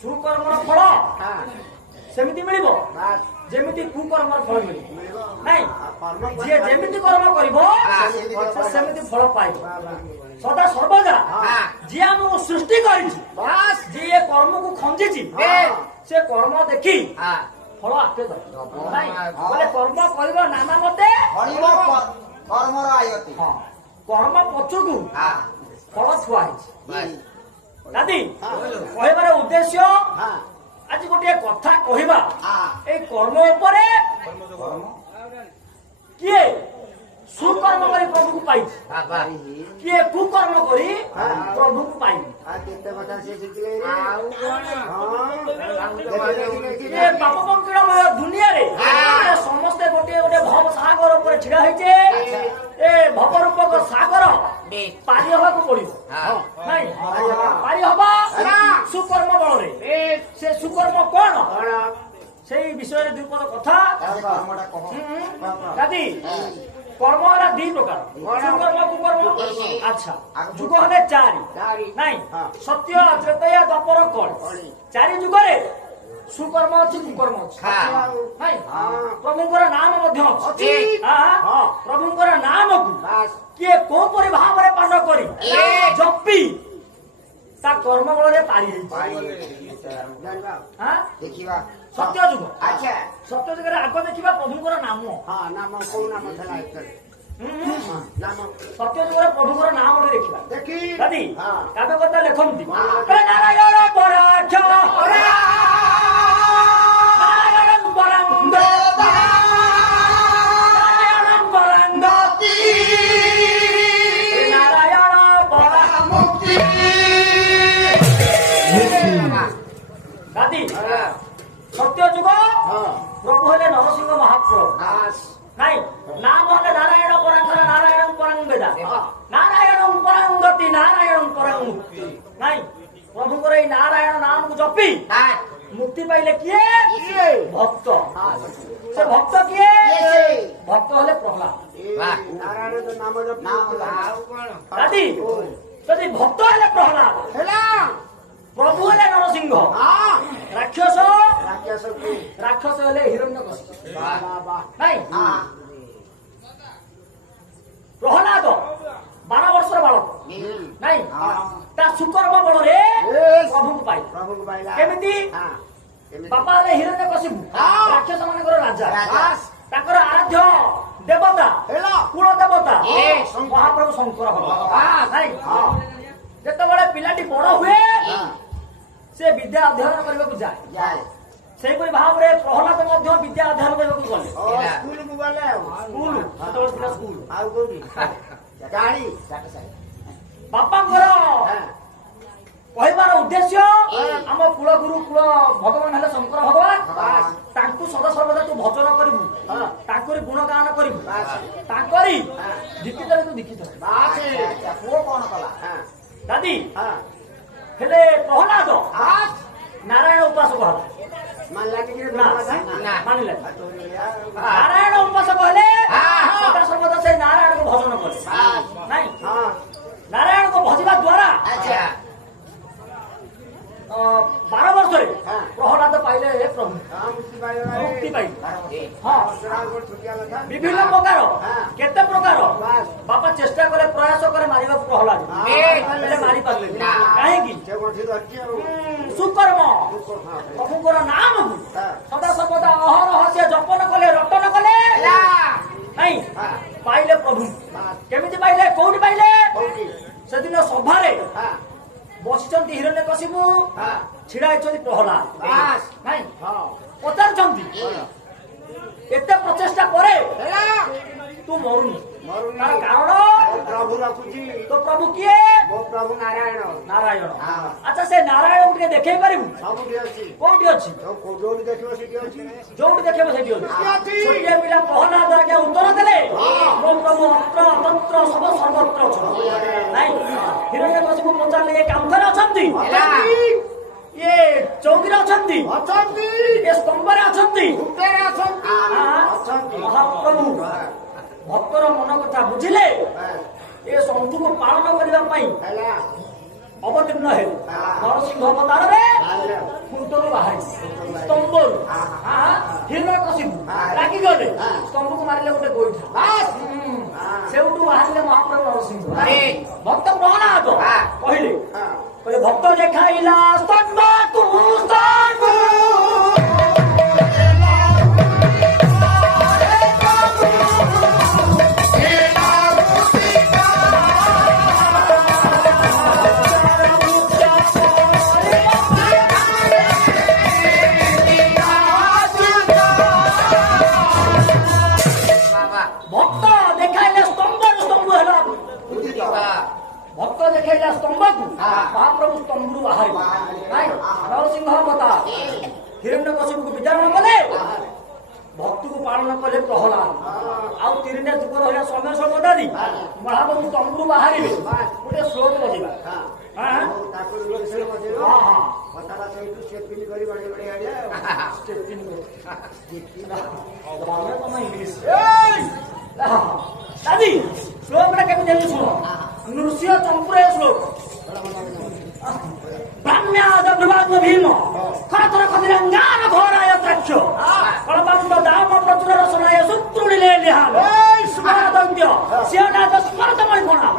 ସୁକର୍ମର ଫଳ ସେମିତି ମିଳିବ ଯେମିତି କୁକର୍ମର ଫଳ ମିଳିବ ନାଇଁ। ଯିଏ ଯେମିତି କର୍ମ କରିବ ସେମିତି ଫଳ ପାଇବ। ସଦା ସର୍ବଦା ଯିଏ ଆମକୁ ସୃଷ୍ଟି କରିଛି, ଯିଏ କର୍ମକୁ ଖଞ୍ଜିଛି, ସେ କର୍ମ ଦେଖି ଫଳ ଆପେ ବୋଲେ କର୍ମ କରିବ ନାନା ମତେ କର୍ମ ପଛକୁ ଫଳ ଛୁଆ ହେଇଛି। ଦାଦି କହିବାର ଉଦ୍ଦେଶ୍ୟ ଆଜି ଗୋଟିଏ କଥା କହିବା ଏଇ କର୍ମ ଉପରେ। କିଏ ସୁକର୍ମ କରି ପ୍ରଭୁକୁ ପାଇଛି, କିଏ କୁକର୍ମ କରି ପ୍ରଭୁକୁ ପାଇନି। ପାପ ପଙ୍କୀଳମୟ ଦୁନିଆରେ ସମସ୍ତେ ଗୋଟିଏ ଗୋଟିଏ ଭବ ସାଗର ଉପରେ ଛିଡା ହେଇଛେ। ଏ ଭବ ରୂପକ ସାଗର ପାରି ହବାକୁ ପଡିବ ନାଇଁ। ପାରି ହବା ସୁକର୍ମ ବଳରେ। ସେ ସୁକର୍ମ କଣ ସେଇ ବିଷୟରେ ଦୁଇପଦ କଥା। ଦାଦି কর্ম হল দুই প্রকার, সুকর্ম কুকর্ম। আচ্ছা যুগ হলে চারি নাই, সত্য ত্রেতয়া দ্বাপর কলি। চারি যুগরে সুকর্ম ଅଛି କୁକର୍ମ ଅଛି ନାଇଁ। ପ୍ରଭୁଙ୍କର ନାମ ମଧ୍ୟ ଅଛି। ପ୍ରଭୁଙ୍କର ନାମକୁ କିଏ କୋଉପରି ଭାବରେ ପାନ କରି ଜପି ତା କର୍ମ ବଳରେ ପାରି ହେଇଛି। ସତ୍ୟ ଯୁଗ। ସତ୍ୟ ଯୁଗରେ ଆଗ ଦେଖିବା ପ୍ରଭୁଙ୍କର ନାମ। ସତ୍ୟ ଯୁଗରେ ପ୍ରଭୁଙ୍କର ନାମ ଗୋଟେ ଦେଖିବା। ଦାଦି କାବ୍ୟ କଥା ଲେଖନ୍ତି ନାରାୟଣ ପରାକ୍ଷ দাদি সত্য যুগ প্রভু হলে নরসিংহ মহাপ্রভু নাই। নাম হলে নারায়ণ পরাঙ্গর নারায়ণ পরাং বেদা নারায়ণ পরাং গতি নারায়ণ পরাং মুক্তি নাই। প্রভুଙ୍କର এই নারায়ণ নামକୁ জপি মুক্তি পাইলে কিଏ? ভক্ত। সে ভক্ত কিଏ? ভক্ত হলে প্রহ্লাদ। দাদি যদি ভক্ত হলে প্রহ্লাদ, প্রভু হলে নরসিংহ, রাক্ষস রাক্ষস হলে হিরণ্যকশিপু নাই। প্রহ্লাদ 12 ବର୍ଷର ବାଳକ ନାଇଁ, ତା ସୁକର୍ମ ବଳରେ ପ୍ରଭୁଙ୍କୁ ପାଇଲା। କେମିତି? ବାପା ହେଲେ ହିରଣ୍ୟକଶିପୁ, ରାକ୍ଷସ ମାନଙ୍କର ରାଜା। ତାଙ୍କର ଆରାଧ୍ୟ ଦେବତା କୁଳ ଦେବତା ମହାପ୍ରଭୁ ଶଙ୍କର ନାଇଁ। ଯେତେବେଳେ ପିଲାଟି ବଡ ହୁଏ ସେ ବିଦ୍ୟା ଅଧ୍ୟୟନ କରିବାକୁ ଯାଏ। ସେଇପରି ଭାବରେ ପ୍ରହ୍ଲାଦ ମଧ୍ୟ ବିଦ୍ୟା ଅଧ୍ୟୟନ କରିବାକୁ ଗଲେ। ବାପାଙ୍କର କହିବାର ଉଦ୍ଦେଶ୍ୟ ଆମ କୁଳ ଗୁରୁ କୁଳ ଭଗବାନ ହେଲେ ଶଙ୍କର ଭଗବାନ। ତାଙ୍କୁ ସଦା ସର୍ବଦା ତୁ ଭଜନ କରିବୁ, ତାଙ୍କରି ଗୁଣଗାନ କରିବୁ, ତାଙ୍କରି ଦୀକ୍ଷିତରେ ତୁ ଦୀକ୍ଷିତ। ପୁଅ କଣ କଲା ଦାଦି? ହେଲେ ପ୍ରହ୍ଲାଦ ନାରାୟଣ ଉପାସକ ହେଲା। ମାନିଲା ନାରାୟଣ ଉପାସକ ହେଲେ ସଦା ସର୍ବଦା ସେ ନାରାୟଣକୁ ଭଜନ କରେ ନାଇଁ। ନାରାୟଣକୁ ଭଜିବା ଦ୍ୱାରା 12 ବର୍ଷରେ ପ୍ରହ୍ଲାଦ ପାଇଲେ ପ୍ରଭୁ ମୁକ୍ତି ପାଇଲେ। ହଁ ବିଭିନ୍ନ ପ୍ରକାର କେତେ ପ୍ରକାର ବାପା ଚେଷ୍ଟା କଲେ ପ୍ରୟାସ କଲେ ମାରିବାକୁ ପ୍ରହ୍ଲାଦ, ମାରି ପାରିଲେ କାହିଁକି? ସୁକର୍ମ ପ୍ରଭୁଙ୍କର ନାମକୁ ସଦା ସର୍ବଦା ଅହରହ ସେ ଜପନ କଲେ, ରଟନ କଲେ ନାଇଁ। ପାଇଲେ ପ୍ରଭୁ। କେମିତି ପାଇଲେ? କୋଉଠି ପାଇଲେ? ସେଦିନ ସଭାରେ ବସିଛନ୍ତି ହିରଣ୍ୟକଶିପୁ, ଛିଡା ହେଇଛନ୍ତି ପ୍ରହ୍ଲାଦ ନାଇଁ। ପଚାରୁଛନ୍ତି ଏତେ ପ୍ରଚେଷ୍ଟା ପରେ ତୁ ମରୁନି, ତାର କାରଣ ପ୍ରଭୁ ରଖୁଛି। ତୋ ପ୍ରଭୁ କିଏ? ମୋ ପ୍ରଭୁ ନାରାୟଣ। ନାରାୟଣ। ଆଚ୍ଛା ସେ ନାରାୟଣକୁ ଟିକେ ଦେଖେଇ ପାରିବୁ? ସବୁଠି ଅଛି। କୋଉଠି ଅଛି? ଯୋଉଠି ଦେଖିବ ସେଠି ଅଛି। ଯୋଉଠି ଦେଖିବ ସେଠି ଅଛି। ଛୋଟିଆ ପିଲା ପ୍ରହ୍ଲାଦ ଆଜ୍ଞା ଉତ୍ତର ଦେଲେ ମୋ ପ୍ରଭୁ ଅତ୍ର ତନ୍ତ୍ର ସବୁ ସର୍ବତ୍ର ଅଛନ୍ତି ନାଇଁ। ହିରଣ୍ୟକଶିପୁ ପଚାରିଲେ ଏ କାନ୍ଥରେ ଅଛନ୍ତି, ଇଏ ଚୌକିରେ ଅଛନ୍ତି, ଇଏ ସ୍ତମ୍ଭରେ ଅଛନ୍ତି, ମହାପ୍ରଭୁ ଭକ୍ତର ମନ କଥା ବୁଝିଲେ ଏ ସନ୍ଧୁକୁ ପାଳନ କରିବା ପାଇଁ ଅବତୀର୍ଣ୍ଣ ହେଲେ ନରସିଂହ ଅବତାରରେ ଖୁଣ୍ଟରୁ ବାହାରି ସ୍ତମ୍ଭରୁ ହିରଣ୍ୟକଶିପୁ ରାଗିଗଲେ ସ୍ତମ୍ଭକୁ ମାରିଲେ ଗୋଟେ ଗୋଇଠା ସେଉଠୁ ବାହାରିଲେ ମହାପ୍ରଭୁ ନରସିଂହ ଭକ୍ତ ପ୍ରହ୍ଲାଦ କହିଲେ ଭକ୍ତ ଦେଖାଇଲା ସ୍ତମ୍ଭକୁ स्तंभकू महाप्रभु स्तंभरू बाहर नरसिंह अवतार हिरण्यकशिपु को विचारण कले भक्त को पालन कले प्रहलाद आउ तीन जुग रहा समय सगदारी महाप्रभु स्तंभरू बाहर गोटे श्लोक बजेगा दादी श्लोक केमी शुण नृसिंह चंपुर श्लोक ब्राह्म्याद विभाग भीम खरतर खदिरंगान घोराय त्रक्ष कलबंद दाम प्रचुर रसनाय सुत्रुणिले लिहान स्मरदंत्य सियनाद स्मरतमय कोणा